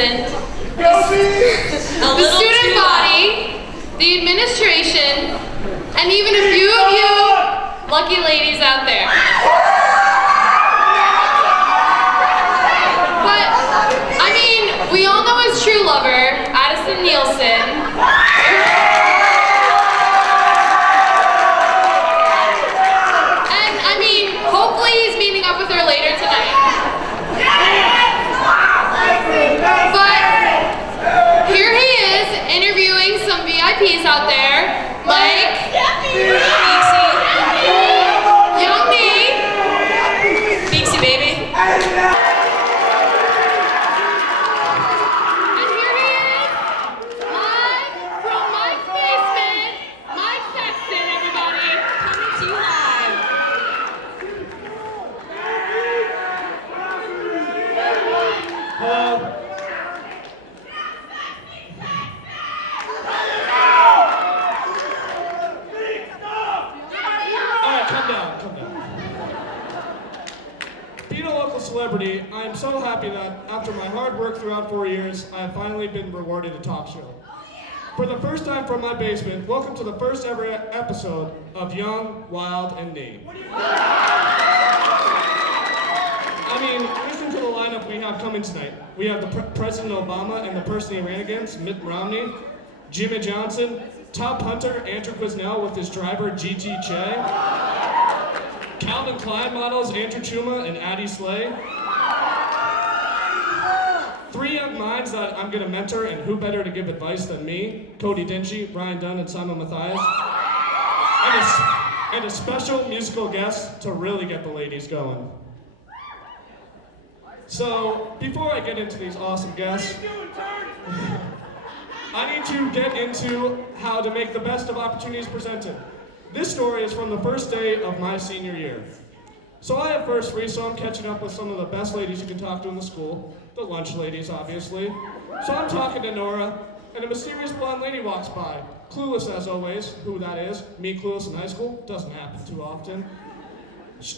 Sexton, the student body, the administration, and even a few of you lucky ladies out there. But, I mean, we all know his true lover, Addison Nielsen. Hopefully he's meeting up with her later tonight. But here he is interviewing some VIPs out there, like Young Me, Beaksy baby. And here he is, live from Mike's basement, Mike Sexton, everybody, coming to you live. Alright, come down. Being a local celebrity, I am so happy that after my hard work throughout 4 years, I have finally been rewarded a talk show. For the first time from my basement, welcome to the first ever episode of Young, Wild, and Me. I mean, listen to the lineup we have coming tonight. We have the President Obama and the person he ran against, Mitt Romney, Jimmy Johnson, top hunter Andrew Quiznell with his driver Gigi Che, Calvin Klein models Andrew Chuma and Addie Slay, 3 young minds that I'm gonna mentor, and who better to give advice than me, Cody Dingy, Ryan Dunn, and Simon Matthias, and a special musical guest to really get the ladies going. So, before I get into these awesome guests, I need to get into how to make the best of opportunities presented. This story is from the first day of my senior year. So I have first free, so I'm catching up with some of the best ladies you can talk to in the school. The lunch ladies, obviously. So I'm talking to Nora, and a mysterious blonde lady walks by. Clueless as always, who that is. Me clueless in high school, doesn't happen too often.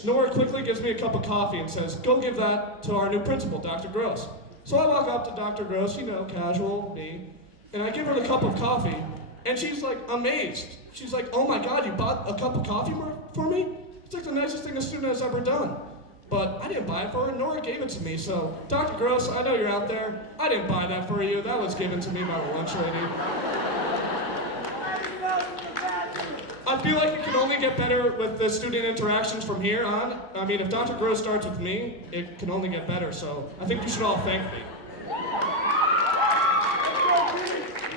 Nora quickly gives me a cup of coffee and says, "Go give that to our new principal, Dr. Gross." So I walk up to Dr. Gross, you know, casual, me, and I give her the cup of coffee, and she's like amazed. She's like, "Oh my God, you bought a cup of coffee for me? It's like the nicest thing a student has ever done." But I didn't buy it for her, Nora gave it to me, so Dr. Gross, I know you're out there. I didn't buy that for you, that was given to me by the lunch lady. I feel like it can only get better with the student interactions from here on. I mean, if Dr. Gross starts with me, it can only get better, so I think you should all thank me.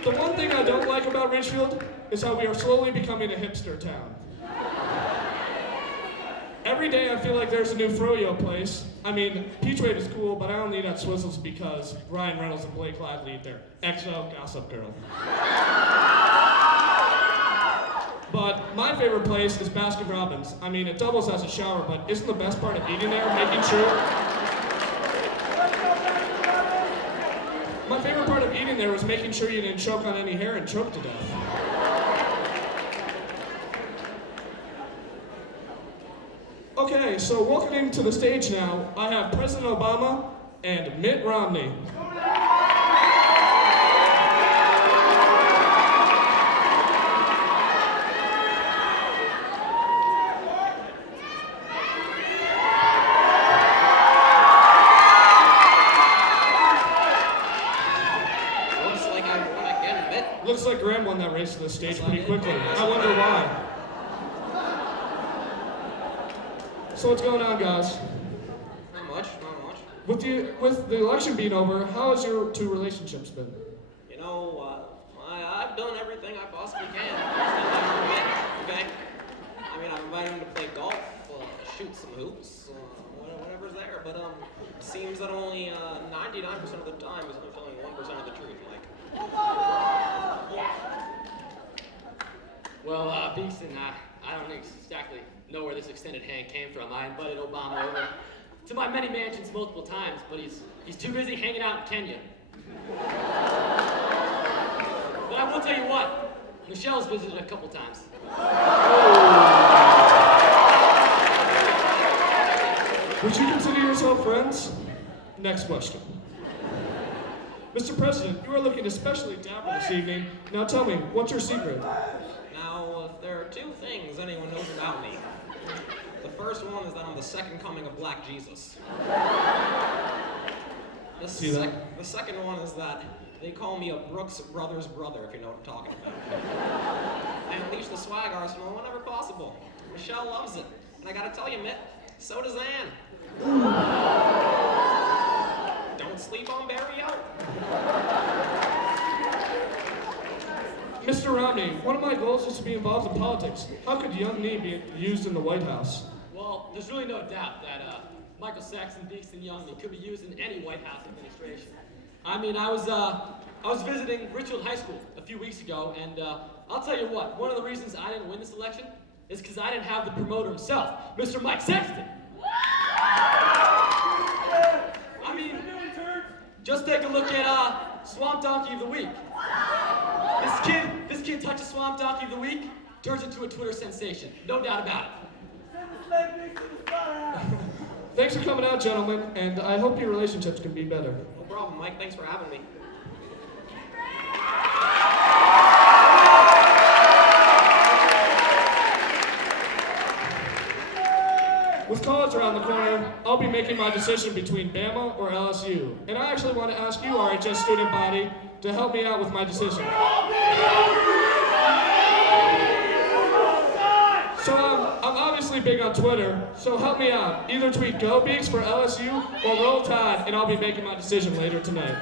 The one thing I don't like about Ridgefield is how we are slowly becoming a hipster town. Every day I feel like there's a new froyo place. I mean, Peach Wave is cool, but I only eat at Swizzles because Ryan Reynolds and Blake Lively eat there. XO, Gossip Girl. But my favorite place is Baskin Robbins. I mean, it doubles as a shower, but isn't the best part of eating there making sure... My favorite part of eating there was making sure you didn't choke on any hair and choke to death. Okay, so welcoming to the stage now, I have President Obama and Mitt Romney. Looks like Graham won that race to the stage pretty quickly. I wonder why. So what's going on, guys? Not much. With the election being over, how has your two relationships been? You know, I've done everything I possibly can. Okay? I mean, I've invited him to play golf, shoot some hoops, whatever's there. But seems that only 99% of the time is telling 1% of the truth, Mike. Well, Beeston, I don't exactly know where this extended hand came from. I invited Obama over to my many mansions multiple times, but he's too busy hanging out in Kenya. But I will tell you what, Michelle's visited a couple times. Would you consider yourself friends? Next question. Mr. President, you are looking especially dapper this evening. Now tell me, what's your secret? Now, if there are two things anyone knows about me, the first one is that I'm the second coming of Black Jesus. See that? The second one is that they call me a Brooks Brothers brother, if you know what I'm talking about. I unleash the swag arsenal whenever possible. Michelle loves it. And I gotta tell you, Mitt, so does Ann. Don't sleep on Barry out. Mr. Romney, one of my goals is to be involved in politics. How could young me be used in the White House? Well, there's really no doubt that Michael Sexton, Beekson Young, they could be used in any White House administration. I mean, I was visiting Ridgefield High School a few weeks ago, and I'll tell you what, one of the reasons I didn't win this election is because I didn't have the promoter himself, Mr. Mike Sexton. I mean, just take a look at Swamp Donkey of the Week. This kid touches Swamp Donkey of the Week, turns into a Twitter sensation, no doubt about it. Thanks for coming out, gentlemen, and I hope your relationships can be better. No problem, Mike. Thanks for having me. With college around the corner, I'll be making my decision between Bama or LSU. And I actually want to ask you, RHS student body, to help me out with my decision. So I'm obviously big on Twitter, so help me out. Either tweet Go Beaks for LSU or Roll Tide, and I'll be making my decision later tonight.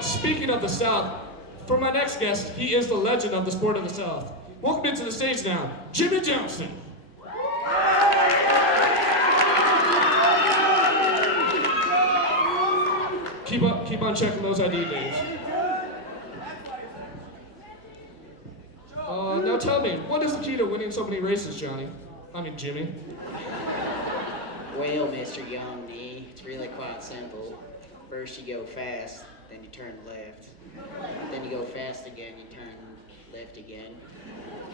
Speaking of the South, for my next guest, he is the legend of the sport of the South. Welcome into the stage now, Jimmy Johnson. Keep on checking those ID names. Now tell me, what is the key to winning so many races, Johnny? I mean, Jimmy. Well, Mr. Young Me, it's really quite simple. First you go fast, then you turn left. Then you go fast again, you turn left again.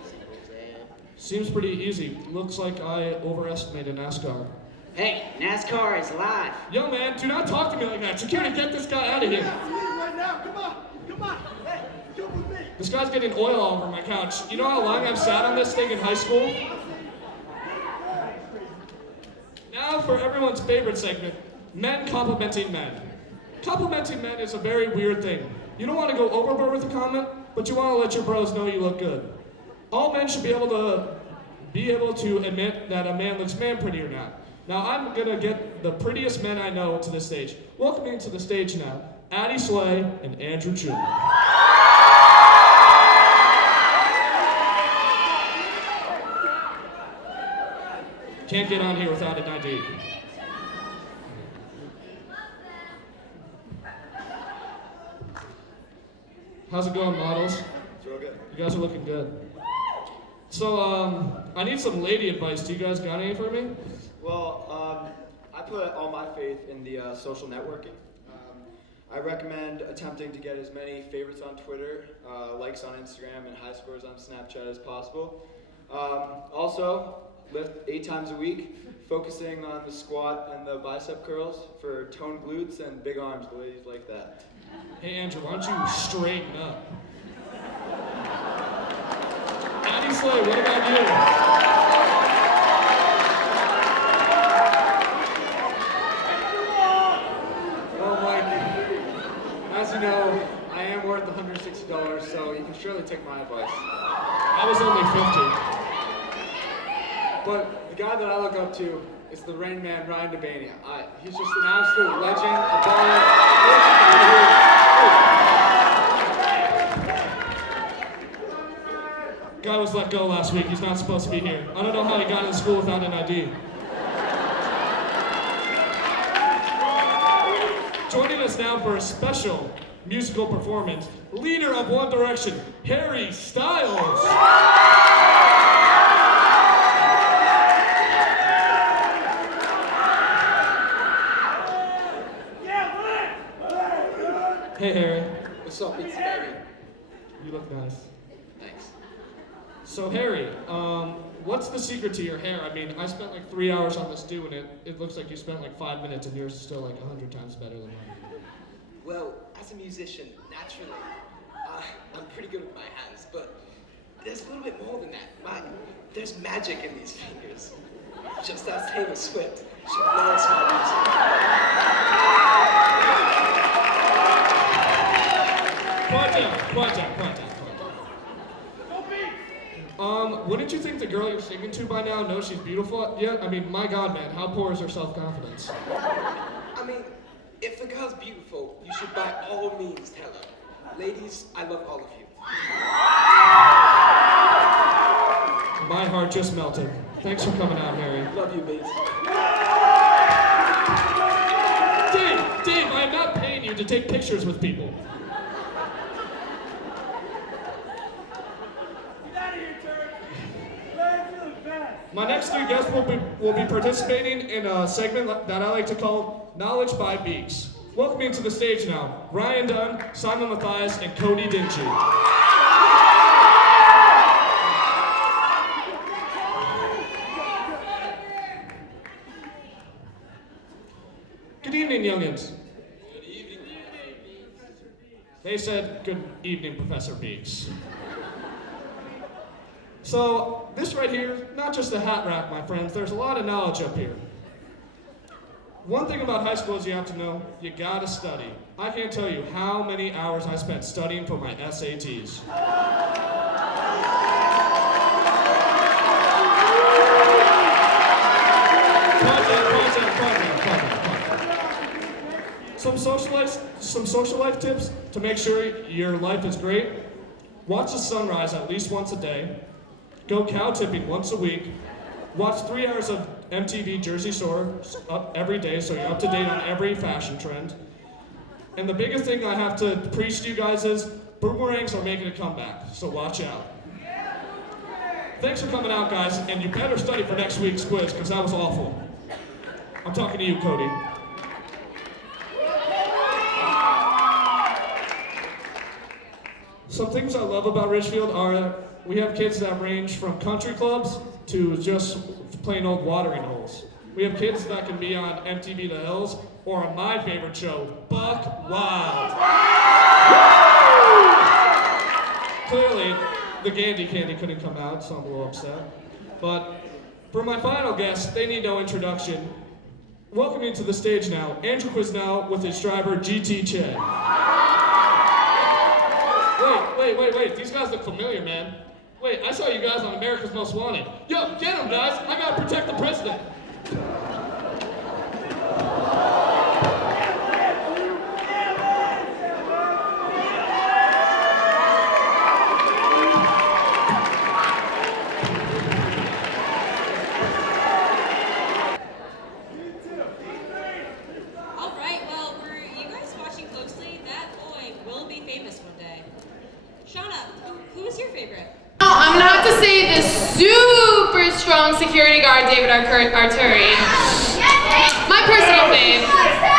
Simple as that. Seems pretty easy. Looks like I overestimated NASCAR. Hey, NASCAR is live. Yo, man, do not talk to me like that. Security, get this guy out of here. Right now, come on. Hey, jump with me. This guy's getting oil all over my couch. You know how long I've sat on this thing in high school? Now for everyone's favorite segment, men complimenting men. Complimenting men is a very weird thing. You don't want to go overboard with a comment, but you want to let your bros know you look good. All men should be able to admit that a man looks man pretty or not. Now I'm gonna get the prettiest men I know to the stage. Welcoming to the stage now, Addie Slay and Andrew Chu. Can't get on here without an ID. How's it going, models? It's real good. You guys are looking good. So, I need some lady advice. Do you guys got any for me? Well, I put all my faith in the social networking. I recommend attempting to get as many favorites on Twitter, likes on Instagram, and high scores on Snapchat as possible. Also, lift 8 times a week, focusing on the squat and the bicep curls for toned glutes and big arms. The ladies like that. Hey, Andrew, why don't you straighten up? Addie Slay, what about you? Well, Mike, as you know, I am worth $160, so you can surely take my advice. I was only 50. But the guy that I look up to is the Rain Man, Ryan DeBania. He's just an absolute legend, a baller. Guy was let go last week. He's not supposed to be here. I don't know how he got into school without an ID. Joining us now for a special musical performance, leader of One Direction, Harry Styles. Hey, Harry. What's up, it's Baby? You look nice. Thanks. So, Harry, what's the secret to your hair? I mean, I spent like 3 hours on this doing it. It looks like you spent like 5 minutes, and yours is still like 100 times better than mine. Well, as a musician, naturally, I'm pretty good with my hands, but there's a little bit more than that. There's magic in these fingers. Just ask Taylor Swift. She loves my music. Quiet down. Wouldn't you think the girl you're singing to by now knows she's beautiful yet? I mean, my God, man, how poor is her self-confidence? I mean, if the girl's beautiful, you should by all means tell her. Ladies, I love all of you. My heart just melted. Thanks for coming out, Harry. Love you, babes. Dave, I am not paying you to take pictures with people. My next three guests will be participating in a segment that I like to call Knowledge by Beaks. Welcoming to the stage now, Ryan Dunn, Simon Mathias, and Cody Dinchey. Good evening, youngins. Good evening, They said, good evening, Professor Beaks. So, this right here, not just a hat rack, my friends, there's a lot of knowledge up here. One thing about high school is you have to know, you gotta study. I can't tell you how many hours I spent studying for my SATs. Some social life tips to make sure your life is great. Watch the sunrise at least once a day. Go cow tipping once a week. Watch 3 hours of MTV Jersey Shore up every day so you're up to date on every fashion trend. And the biggest thing I have to preach to you guys is boomerangs are making a comeback, so watch out. Thanks for coming out, guys, and you better study for next week's quiz because that was awful. I'm talking to you, Cody. Some things I love about Ridgefield are we have kids that range from country clubs to just plain old watering holes. We have kids that can be on MTV The Hills or on my favorite show, Buck Wild. Clearly, the Gandy Candy couldn't come out, so I'm a little upset. But for my final guest, they need no introduction. Welcoming to the stage now, Andrew Quisnell with his driver, GT Che. Wait, these guys look familiar, man. Wait, I saw you guys on America's Most Wanted. Yo, get them, guys! I gotta protect the president! Alright, well, for you guys watching closely, that boy will be famous one day. Shauna, who is your favorite? I'm gonna have to say the super strong security guard, David Arturi. My personal fave.